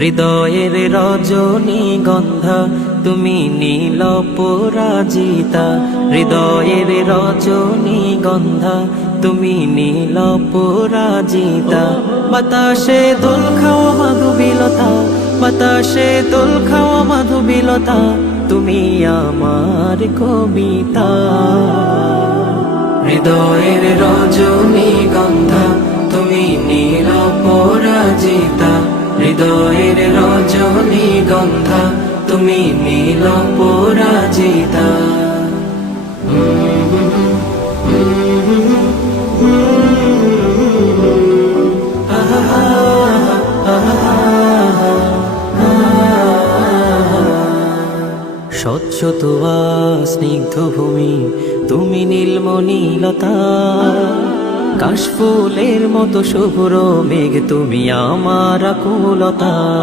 হৃদয়ের রজনীগন্ধা তুমি নীল পরাজিতা, হৃদয়ের রজনীগন্ধা তুমি নীল পরাজিতা। বাতাসে দোল খাওয়া মাধুবিলতা, বাতাসে দোল খাওয়া মাধুবিলতা, তুমি আমার কবিতা। হৃদয়ের রজনীগন্ধা তুমি নীল পরাজিতা, হৃদয়ের রজনীগন্ধা তুমি নীল পরাজিতা। স্বচ্ছ তুয়া স্নিগ্ধ ভূমি তুমি নীলমণিলতা, কাশফুলের মতো শুভ্র মেঘ তুমি আমার আকুলতা।